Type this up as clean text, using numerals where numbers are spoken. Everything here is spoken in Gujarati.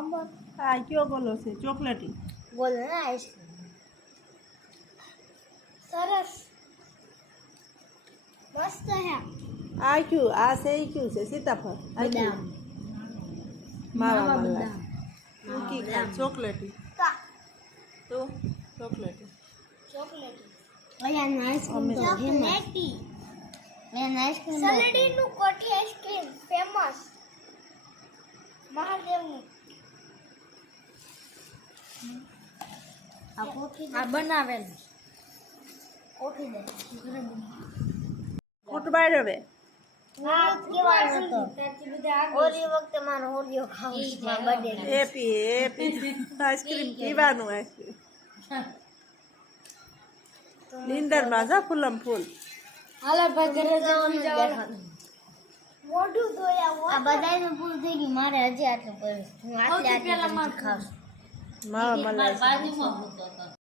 આ કયો ગોલો છે ચોકલેટી બોલો ને આઈસ્ક્રીમ સરસ મસ્ત હે આ કયું આ છે ઈ કયું છે સીતાફળ આ કયું માવા મલાઈ તું કી ખા ચોકલેટી કા તો ચોકલેટી ચોકલેટી અહીંયા આઈસ્ક્રીમ ચોકલેટી અહીંયા આઈસ્ક્રીમ સલેડી નું કોઠી આઈસ્ક્રીમ ફેમસ મહાદેવનું આ બનાવેલું કોઠી દે ફૂટબાડ હવે આ કેવાનો હતો ઓલી વખતે મારો ઓલિયો ખાવું છે મારા બર્થડે હેપી હેપી આઈસ્ક્રીમ પીવાનું આઈસ્ક્રીમ નીંદરમાં જા ફૂલમ ફૂલ હાલો ભાઈ ઘરે જવાનું જવાનું મોઢું ધોયા આ બધાને પૂરું થઈ ગયું મારે હજી આટલું પડ્યું હું આટલે આટલે ખાઉં માવા મલાઈ